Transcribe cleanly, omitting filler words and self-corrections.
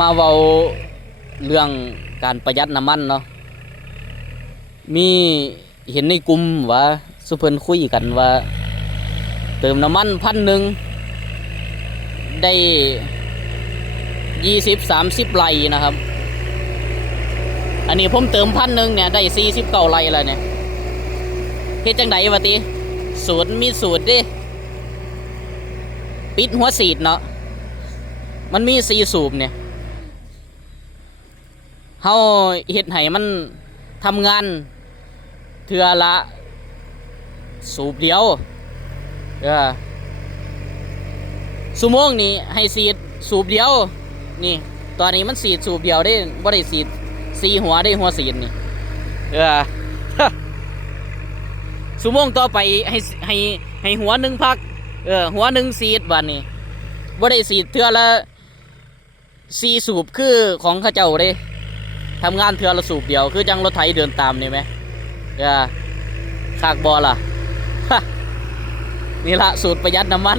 มาเว้าเรื่องการประหยัดน้ำมันเนาะมีเห็นในกลุ่มว่าสุเพิ่นคุยกันว่าเติมน้ำมัน1,000ได้20-30 ไร่นะครับอันนี้ผมเติม1,000เนี่ยได้49 ไร่แล้วเนี่ยเฮ็ดจังไดวะติสูตรมีสูตรดิปิดหัวฉีดเนาะมันมี4สูบเนี่ยเฮาเฮ็ดให้มันทำงานเทื่อละสูบเดียวชั่วโมงนี้ให้ฉีดสูบเดียวนี่ตอนนี้มันฉีดสูบเดียวได้บ่ได้ฉีด4หัวได้หัวฉีดนี่ชั่วโมงต่อไปให้หัวหนึ่งพักหัวหนึ่งฉีดบัดนี้บ่ได้ฉีดเทื่อละ4สูบคือของเขาเจ้าเด้ทำงานเทื่อละสูบเดียวคือจังรถไถเดินตามนี่ไหมคากบอล่ะนี่ละสูตรประหยัดน้ำมัน